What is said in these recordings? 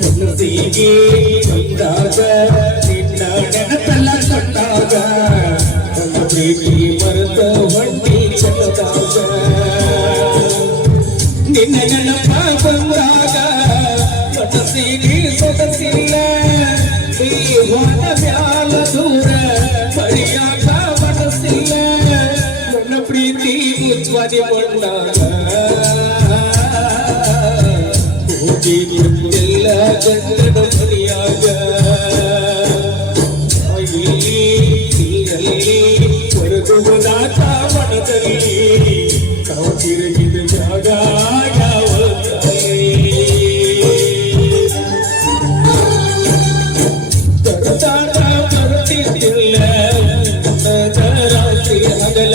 ಮನಸ್ಸಿಗೆ ಬಂದಾಗ ನಿನ್ನ ನೆನಪೆಲ್ಲ ಕಂಡಾಗ ನನ್ನ ಪ್ರೀತಿ ಮರೆತ ಹೊಂಟಿ ಚಲದಾಗ ನಿನ್ನ ನೆನಪ ಬಂದಾಗ ಮನಸ್ಸಿಗೆ ಪ್ರೀತಿ ಬಂದಾಗ ಹೋಗಿ ಎಲ್ಲ ಚಂದ್ರನ ಮನೆಯಾಗ ಇಲ್ಲಿ ಇಲ್ಲಿ ಹೊರಗು ಹೋದಾಟ ಮನದಲ್ಲಿ ನಾವು ತಿರುಗಿದ ಜಾಗ ಯಾವ ತರತಾಟ ಬರುತ್ತಿದ್ದಿಲ್ಲ ರಾತ್ರಿ ಹಗಲ.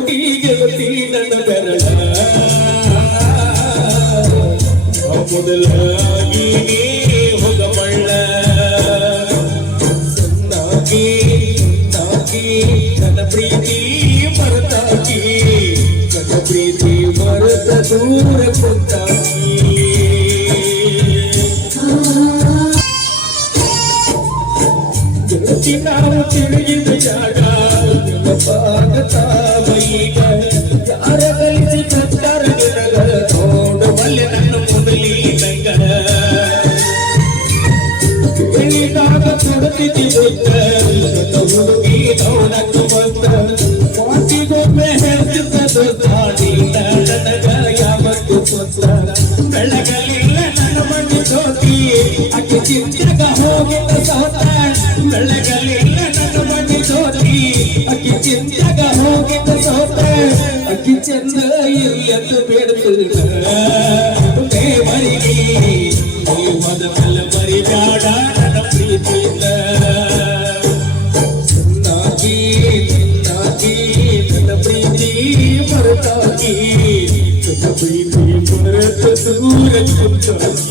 ಮೊದಲಾಗಿ ನೀ ಹೋಗಬಳ್ಳ ಸನ್ನಾಗಿ ನಾಗಿ ನನ್ನ ಪ್ರೀತಿ ಮರೆತಾಗಿ ನನ್ನ ಪ್ರೀತಿ ಮರೆತ ದೂರ ಕೊಂದಾಗಿ ಗೆಳತಿ ನಾವು ತಿಳಿದ ಜಾಗ ನೆನಪಾಗ ತಾವ ಕೊಡುತ್ತಿದ್ದಿ ಗೊತ್ತ ನನ್ನ ಹುಡುಗಿ ನೋಡಕ್ಕ ಬಂತ ಮಾತಿಗೊಮ್ಮೆ ಹೇಳ್ತಿದ್ದ ದೊಡ್ಡ ನೀನ ನನಗ ಯಾವತ್ತು ಗೊತ್ತ ಬೆಳಗಲಿಲ್ಲ ನನ್ನ ಮಣ್ಣು ಜ್ಯೋತಿ ಅಕ್ಕಿ ಚಿಂತೆಗ ಹೋಗಿದ್ದ ಸೋತ ಬೆಳಗಲಿಲ್ಲ ನನ್ನ ಮಣ್ಣು ಜ್ಯೋತಿ ಅಕ್ಕಿ ಚಿಂತೆಗ ಹೋಗಿದ್ದ ಸೋತ ಅಕ್ಕಿ ಚಂದ ಇರ್ಲಿ ಅಂತ ಬೇಡ್ತಿದ್ದ ದೇವರಿಗೆ ದೇವದ ಮಲ ಮರಿಬೇಡ ನನ್ನ ಪ್ರೀತಿಯಿಂದ ದೂರ ಕುಂತಾಗಿ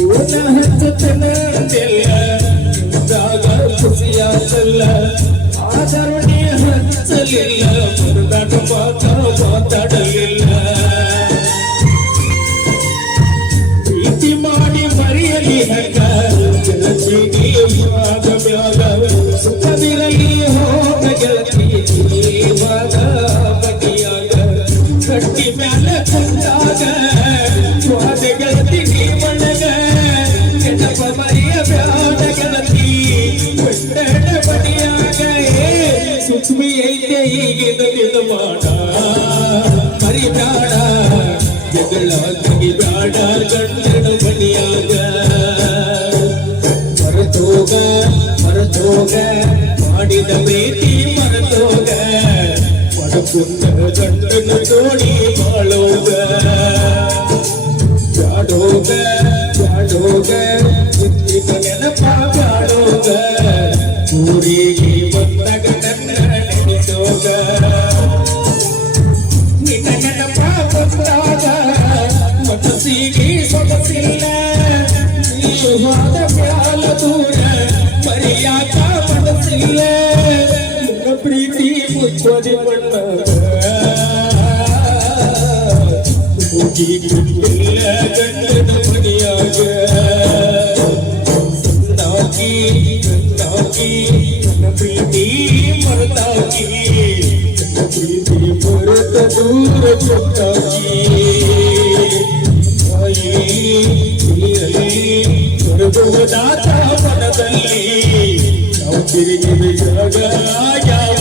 ಇವನ ಹಚ್ಚತನ ಅಂದೆಲ್ಲ ಇದ್ದಾಗ ಖುಷಿಯಾಗಲ್ಲ ಆದರಣೆ ಹಚ್ಚಲಿಲ್ಲ ಮರುದಾಟ ಮಾತ ಮಾತಾಡಲಿಲ್ಲ ಕಟ್ಟಿ ಮ್ಯಾಲ ಕುಂತಾಗ ಸ್ವಾದ ಗೆಳತಿ ನೀ ಮಣಗ ಕೆಟ್ಟಪ್ಪ ಮರಿಯ ಬ್ಯಾಡ ಗೆಳತಿ ಒಟ್ಟಡ ಬಡಿಯಾಗ ಏ ಸುಖಮಿ ಐತೆ ಈಗಿನ ನಿನ್ನ ಮಾಡ ಮರಿಬ್ಯಾಡ ಜಗಳ ತೆಗಿಬ್ಯಾಡ ಗಂಡನ ಮಣಿಯಾಗ ಮರೆತೋಗ ಮರೆತೋಗ ಮಾಡಿದ ಪ್ರೀತಿ ಮರೆತೋಗ ಮಡಕುಂದ ಗಂಡನ ಜೋಡಿ ಬಾಳೋಗ ಬ್ಯಾಡೋಗ ಬ್ಯಾಡೋಗ ಇಂದಿನ ನೆನಪ ಬ್ಯಾಡೋಗ ಊರಿಗೆ ಬಂದಾಗ ನನ್ನ ನೆನೆಸೋಗ ನಿನ್ನ ನೆನಪ ಬಂದಾಗ ಮನಸ್ಸಿಗೆ ಸೊಗಸಿಲ್ಲ. ನೀವಾದ ಮ್ಯಾಲ ದೂರ ಮರೆಯಾಕ ಮನಸ್ಸಿಲ್ಲ ದಾತ ಮನದಲ್ಲಿ ನಾವು ತಿರುಗಿ ಬಿಡಾಗ ಯಾವ